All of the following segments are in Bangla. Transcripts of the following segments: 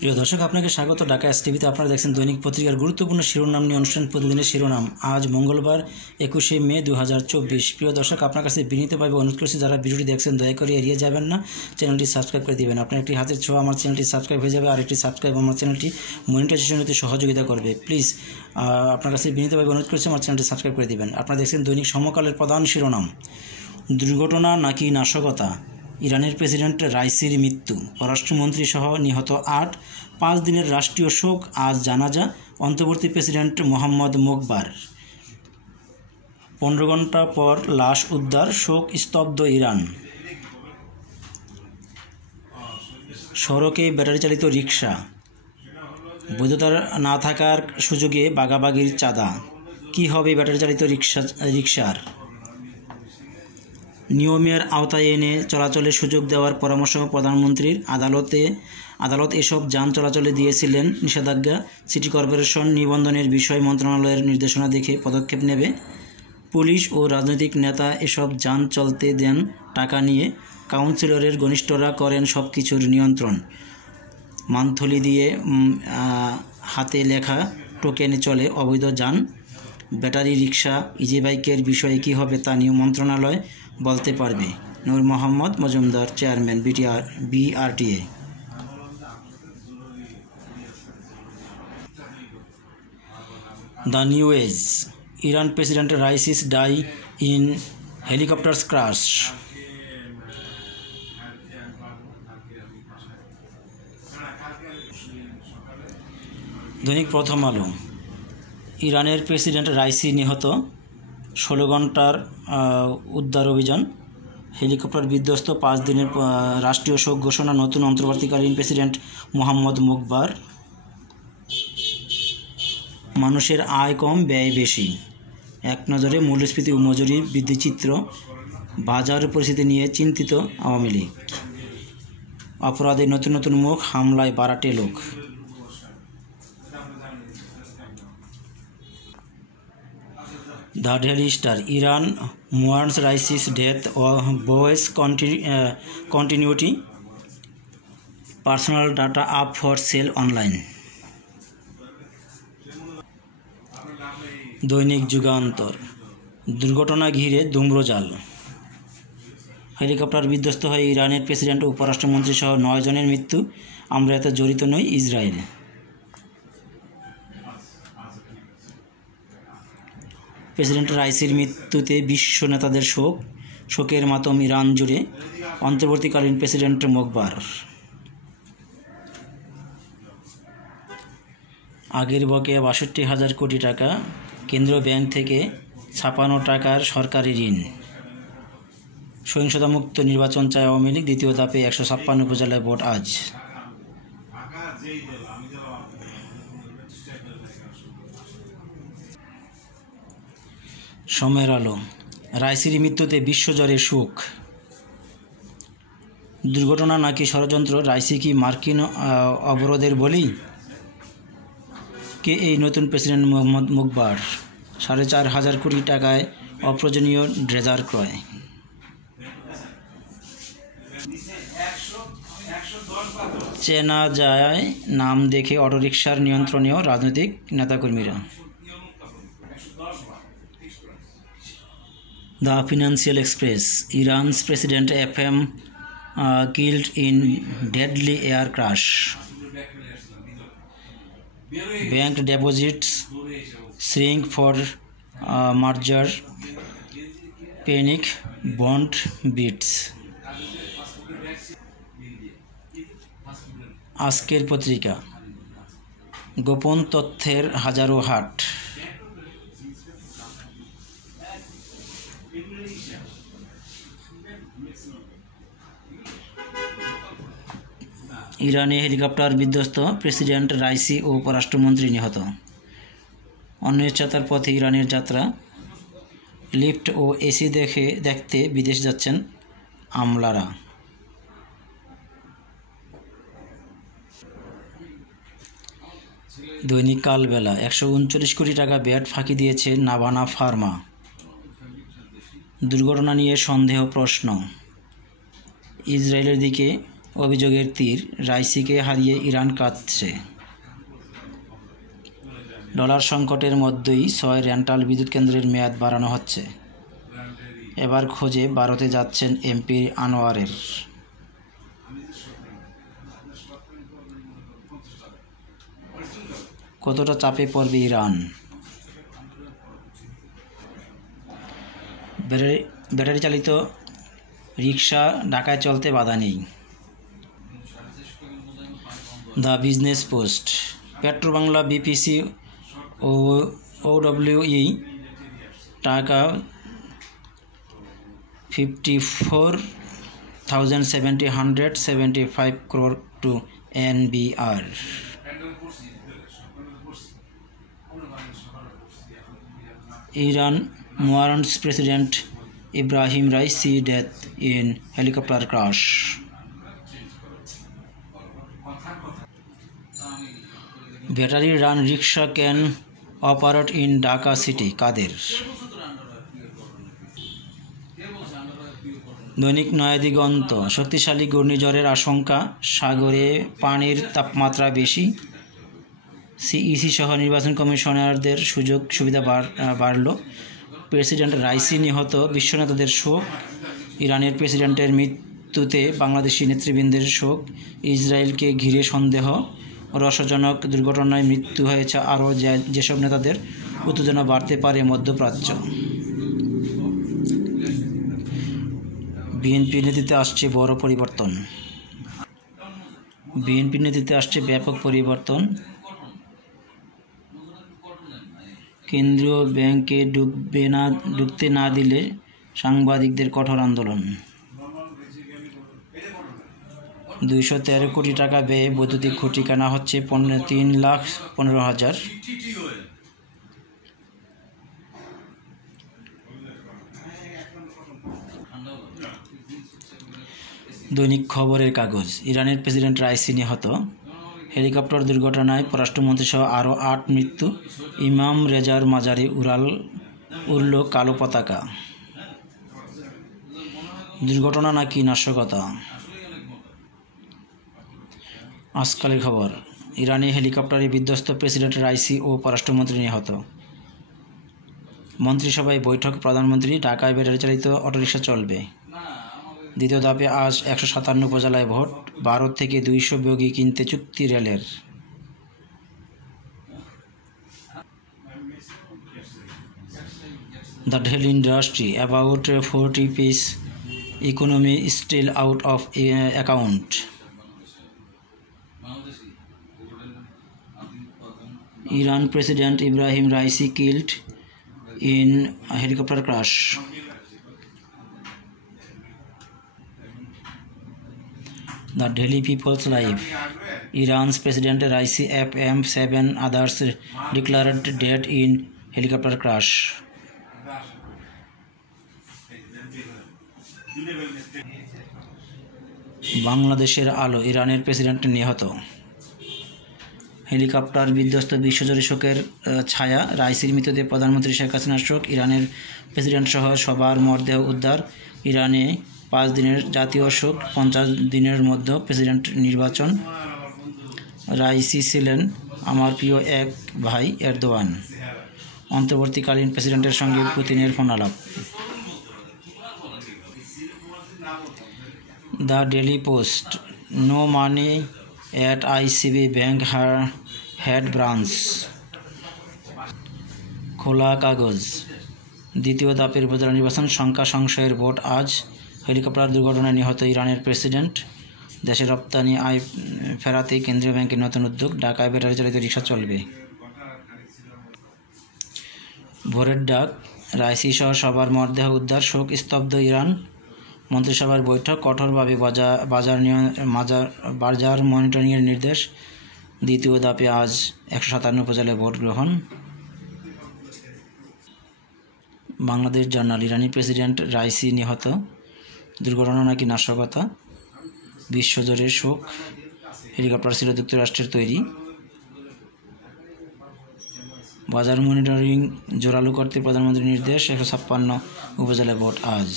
প্রিয় দর্শক, আপনাকে স্বাগত ঢাকা এসটিভিতে। আপনারা দেখছেন দৈনিক পত্রিকার গুরুত্বপূর্ণ শিরোনাম নিয়ে অনুষ্ঠান প্রতিদিনের শিরোনাম। আজ মঙ্গলবার 21শে মে 2024। প্রিয় দর্শক, আপনার কাছে বিনীতভাবে অনুরোধ করছি, যারা ভিডিওটি দেখছেন দয়া করে এড়িয়ে যাবেন না, চ্যানেলটি সাবস্ক্রাইব করে দিবেন। আপনার একটি হাতের ছোঁয়া আমার চ্যানেলটি সাবস্ক্রাইব হয়ে যাবে, আর একটি সাবস্ক্রাইব আমার চ্যানেলটি মনিটাইজেশন হতে সহযোগিতা করবে। প্লিজ আপনার কাছে বিনীতভাবে অনুরোধ করছি, আমার চ্যানেলটি সাবস্ক্রাইব করে দিবেন। আপনারা দেখছেন দৈনিক সমকালের প্রধান শিরোনাম। দুর্ঘটনা নাকি নাশকতা, ইরানের প্রেসিডেন্ট রাইসির মৃত্যু, পররাষ্ট্রমন্ত্রী সহ নিহত ৮, 5 দিনের রাষ্ট্রীয় শোক, আজ জানাজা, অন্তর্বর্তী প্রেসিডেন্ট মোহাম্মদ মোকবার। 15 ঘণ্টা পর লাশ উদ্ধার, শোক স্তব্ধ ইরান। সড়কে ব্যাটারি চালিত রিকশা, বৈধতা না থাকার সুযোগে বাগাবাগির চাঁদা। কী হবে ব্যাটারি চালিত রিকশার? নিয়মের আওতায় এনে চলাচলের সুযোগ দেওয়ার পরামর্শ প্রধানমন্ত্রীর। আদালত এসব যান চলাচলে দিয়েছিলেন নিষেধাজ্ঞা। সিটি কর্পোরেশন নিবন্ধনের বিষয় মন্ত্রণালয়ের নির্দেশনা দেখে পদক্ষেপ নেবে। পুলিশ ও রাজনৈতিক নেতা এসব যান চলতে দেন টাকা নিয়ে। কাউন্সিলরের ঘনিষ্ঠরা করেন সব কিছুর নিয়ন্ত্রণ। মানথলি দিয়ে হাতে লেখা টোকেনে চলে অবৈধ যান। ব্যাটারি রিকশা, ইজি বাইকের বিষয়ে কী হবে তা নিয়ে মন্ত্রণালয় বলতে পারবে। Noor Mohammad Majumdar, chairman BRTA. The news, Iran president Raisi's die in helicopter crash. Dainik Prothom আলো, ইরানের প্রেসিডেন্ট রাইসি নিহত, 16 ঘণ্টার উদ্ধার অভিযান, হেলিকপ্টার বিধ্বস্ত, 5 দিনের রাষ্ট্রীয় শোক ঘোষণা, নতুন অন্তর্বর্তীকালীন প্রেসিডেন্ট মোহাম্মদ মোকবার। মানুষের আয় কম, ব্যয় বেশি, এক নজরে মূল্যস্ফীতি ও মজুরি বৃদ্ধি চিত্র। বাজার পরিস্থিতি নিয়ে চিন্তিত আওয়ামী লীগ। অপরাধের নতুন নতুন মুখ, হামলায় বারাটে লোক। The Daily Star, Iran mourns Raisi's death vows continuity, personal data up for sale online. Dainik Jugantor, দুর্ঘটনা ঘিরে ধূম্রজাল, হেলিকপ্টার বিধ্বস্ত হয়ে ইরানের প্রেসিডেন্ট ও পররাষ্ট্রমন্ত্রী সহ 9 জনের মৃত্যু, আমরা এতে জড়িত নই, ইসরায়েল। প্রেসিডেন্ট রাইসির মৃত্যুতে বিশ্ব নেতাদের শোকের মাতম ইরান জুড়ে, অন্তর্বর্তীকালীন প্রেসিডেন্ট মোকবার। আগের বকেয়া 62,000 কোটি টাকা, কেন্দ্রীয় ব্যাংক থেকে ছাপানো টাকার সরকারি ঋণ। সহিংসতামুক্ত নির্বাচন চায় আওয়ামী লীগ, দ্বিতীয় ধাপে 156 উপজেলায় ভোট আজ। সময়ের আলো, রাইসির মৃত্যুতে বিশ্বজুড়ে শোক। দুর্ঘটনা নাকি ষড়যন্ত্র, রাইসি কি মার্কিন অবরোধের বলি? কে এই নতুন প্রেসিডেন্ট মোহাম্মদ মোকবার? 4,500 কোটি টাকায় অপ্রয়োজনীয় ড্রেজার ক্রয়। চেনা যায় নাম দেখে অটোরিকশার নিয়ন্ত্রণীয় রাজনৈতিক নেতাকর্মীরা। The Financial Express, Iran's president FM killed in deadly air crash. Bank deposits shrink for merger, panic, bond beats. আজকের পত্রিকা, গোপন তথ্যের হাজারো হাট। ইরানে হেলিকপ্টার বিধ্বস্ত, প্রেসিডেন্ট রাইসি ও পররাষ্ট্রমন্ত্রী নিহত। অনিশ্চয়তার পথে ইরানের যাত্রা, লিফট ও এসি দেখতে বিদেশ যাচ্ছেন আমলারা। দৈনিক কালবেলা, 139 কোটি টাকা ব্যাট ফাঁকি দিয়েছে নাভানা ফার্মা। দুর্ঘটনা নিয়ে সন্দেহ প্রশ্ন। ইসরায়েলের দিকে অভিযোগের তীর, রাইসিকে হারিয়ে ইরান কাঁদছে। ডলার সংকটের মধ্যেই 6 রেন্টাল বিদ্যুৎ কেন্দ্রের মেয়াদ বাড়ানো হচ্ছে। এবার খোঁজে ভারতে যাচ্ছেন এমপি আনোয়ারের। কতটা চাপে পড়বে ইরান? ব্যাটারি চালিত রিক্সা ঢাকায় চলতে বাধা নেই। The business post, Petrobangla, BPC ও OWE টাকা 54,775 crore to NBR। Iran mourns President Ibrahim Raisi death in helicopter crash। Battery run rickshaw can operate in Dhaka city। কাদের? দৈনিক নয়াদিগন্ত, শক্তিশালী ঘূর্ণিঝড়ের আশঙ্কা, সাগরে পানির তাপমাত্রা বেশি, সিইসি সহ নির্বাচন কমিশনারদের সুযোগ সুবিধা বাড়ল, প্রেসিডেন্ট রাইসি নিহত, বিশ্বনেতাদের শোক, ইরানের প্রেসিডেন্টের মৃত্যুতে বাংলাদেশি নেতৃবৃন্দের শোক, ইসরায়েলকে ঘিরে সন্দেহ, রহস্যজনক দুর্ঘটনায় মৃত্যু হয়েছে আরও যেসব নেতাদের, উত্তেজনা বাড়তে পারে মধ্যপ্রাচ্য। বিএনপির নীতিতে আসছে বড় পরিবর্তন। বিএনপির নীতিতে আসছে ব্যাপক পরিবর্তন। কেন্দ্রীয় ব্যাংকে ঢুকতে না দিলে সাংবাদিকদের কঠোর আন্দোলন। 213 কোটি টাকা ব্যয়ে বৈদ্যুতিক খুঁটি কেনা হচ্ছে 3,15,000। দৈনিক খবরের কাগজ, ইরানের প্রেসিডেন্ট রাইসি নিহত, হেলিকপ্টার দুর্ঘটনায় পররাষ্ট্রমন্ত্রী সহ আরও 8 মৃত্যু, ইমাম রেজার মাজারে উড়ল কালো পতাকা। দুর্ঘটনা নাকি নাশকতা? আজকালের খবর, ইরানি হেলিকপ্টারে বিধ্বস্ত, প্রেসিডেন্ট রাইসি ও পররাষ্ট্রমন্ত্রী নিহত। মন্ত্রিসভায় বৈঠক, প্রধানমন্ত্রী, ঢাকায় ব্যাটারি চালিত অটোরিকশা চলবে। দ্বিতীয় ধাপে আজ 157 উপজেলায় ভোট, ভারত থেকে 200 বগি কিনতে চুক্তি রেলের। The daily industry, about 40 piece economy still out of account। Iran President Ibrahim Raisi killed in a helicopter crash। The Daily People's Life, Iran's President Raisi and 7 others declared dead in helicopter crash। বাংলাদেশের আলো, ইরানের প্রেসিডেন্ট নিহত, হেলিকপ্টার বিধ্বস্ত, বিশ্বজুড়ে শোকের ছায়া, রাইসির মৃত্যুতে প্রধানমন্ত্রী শেখ হাসিনার শোক, ইরানের প্রেসিডেন্ট সহ সবার মরদেহ উদ্ধার, ইরানে 5 দিনের জাতীয় শোক, 50 দিনের মধ্যে প্রেসিডেন্ট নির্বাচন, রাইসি ছিলেন আমার প্রিয় এক ভাই এরদোয়ান, অন্তর্বর্তীকালীন প্রেসিডেন্টের সঙ্গে পুতিনের ফোন আলাপ। The daily post, no money at ICB Bank head branch। খোলা কাগজ, দ্বিতীয় ধাপের উপজেলা নির্বাচন, সংখ্যা সংশয়ের ভোট আজ, হেলিকপ্টার দুর্ঘটনায় নিহত ইরানের প্রেসিডেন্ট, দেশে রপ্তানি আয় ফেরাতে কেন্দ্রীয় ব্যাংকের নতুন উদ্যোগ, ঢাকায় ব্যাটারি চালিত রিক্সা চলবে। ভোরের ডাক, রাইসি সহ সবার মরদেহ উদ্ধার, শোক স্তব্ধ ইরান, মন্ত্রিসভার বৈঠক, কঠোরভাবে বাজার মনিটরিংয়ের নির্দেশ, দ্বিতীয় ধাপে আজ 157 উপজেলায় ভোট গ্রহণ। বাংলাদেশ জার্নাল, ইরানি প্রেসিডেন্ট রাইসি নিহত, দুর্ঘটনা নাকি নাশকতা, বিশ্বজুড়ে শোক, হেলিকপ্টার ছিল যুক্তরাষ্ট্রের তৈরি, বাজার মনিটরিং জোরালো করতে প্রধানমন্ত্রীর নির্দেশ, 156 উপজেলায় ভোট আজ।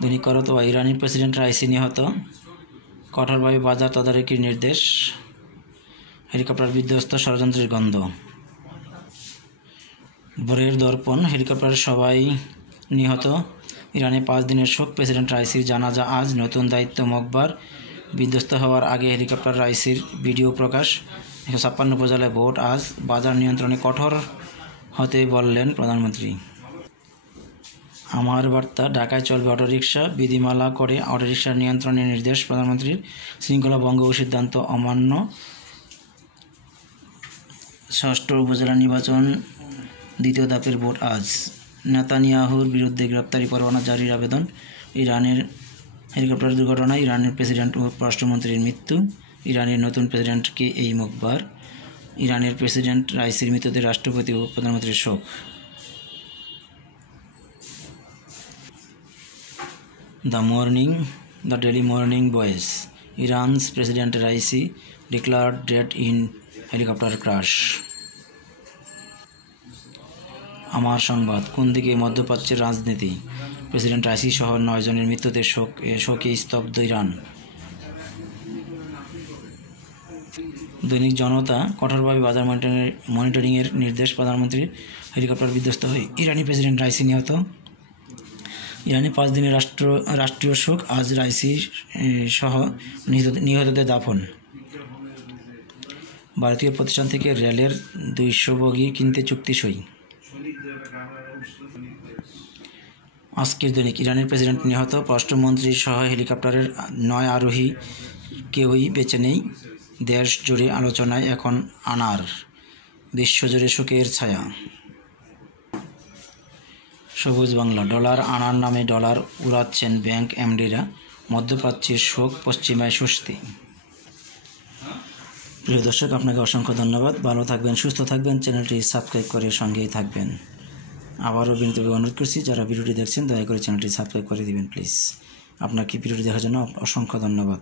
দৈনিক করতোয়া ইরানি প্রেসিডেন্ট রাইসি নিহত, কঠোরভাবে বাজার তদারকির নির্দেশ, হেলিকপ্টার বিধ্বস্ত, ষড়যন্ত্রের গন্ধ। ভোরের দর্পণ হেলিকপ্টারের সবাই নিহত, ইরানে 5 দিনের শোক, প্রেসিডেন্ট রাইসির জানাজা আজ, নতুন দায়িত্ব মকবার, বিধ্বস্ত হওয়ার আগে হেলিকপ্টার রাইসির ভিডিও প্রকাশ, 156 উপজেলায় ভোট আজ, বাজার নিয়ন্ত্রণে কঠোর হতে বললেন প্রধানমন্ত্রী। আমার বার্তা, ঢাকায় চলবে অটোরিকশা, বিধিমালা করে অটোরিকশার নিয়ন্ত্রণের নির্দেশ প্রধানমন্ত্রীর, শৃঙ্খলা ভঙ্গ ও সিদ্ধান্ত অমান্য। 6ষ্ঠ উপজেলা নির্বাচন, দ্বিতীয় ধাপের ভোট আজ, নেতানিয়াহুর বিরুদ্ধে গ্রেপ্তারি পরোয়ানা জারির আবেদন, ইরানের হেলিকপ্টার দুর্ঘটনায় ইরানের প্রেসিডেন্ট ও পররাষ্ট্রমন্ত্রীর মৃত্যু, ইরানের নতুন প্রেসিডেন্টকে এই মকবার, ইরানের প্রেসিডেন্ট রাইসির মৃত্যুতে রাষ্ট্রপতি ও প্রধানমন্ত্রীর শোক। The daily morning voice, Iran's president Raisi declared dead in helicopter crash. আমার সংবাদ, কোন দিকে মধ্যপ্রাচ্যের রাজনীতি, প্রেসিডেন্ট রাইসি সহ 9 জনের মৃত্যুতে শোকে স্তব্ধ ইরান। দৈনিক জনতা, কঠোরভাবে বাজার মনিটরিংয়ের নির্দেশ প্রধানমন্ত্রীর, হেলিকপ্টার বিধ্বস্ত হয়ে ইরানি প্রেসিডেন্ট রাইসি নিহত, ইরানে 5 দিনের রাষ্ট্রীয় শোক আজ, রাইসি সহ নিহতদের দাফন। ভারতীয় প্রতিষ্ঠান থেকে রেলের 200 বগি কিনতে চুক্তি সই। আজকের দৈনিক, ইরানের প্রেসিডেন্ট নিহত, পররাষ্ট্রমন্ত্রী সহ হেলিকপ্টারের 9 আরোহী কেউই বেঁচে নেই, দেশ জুড়ে আলোচনায় এখন আনার, বিশ্বজুড়ে শোকের ছায়া। সবুজ বাংলা, ডলার আনার নামে ডলার উড়াচ্ছেন ব্যাংক এমডিরা, মধ্যপ্রাচ্যের শোক, পশ্চিমায় স্বস্তি। প্রিয় দর্শক, আপনাকে অসংখ্য ধন্যবাদ। ভালো থাকবেন, সুস্থ থাকবেন, চ্যানেলটি সাবস্ক্রাইব করে সঙ্গেই থাকবেন। আবারও বিনীতভাবে অনুরোধ করছি, যারা ভিডিওটি দেখছেন দয়া করে চ্যানেলটি সাবস্ক্রাইব করে দিবেন প্লিজ। আপনাকে ভিডিওটি দেখার জন্য অসংখ্য ধন্যবাদ।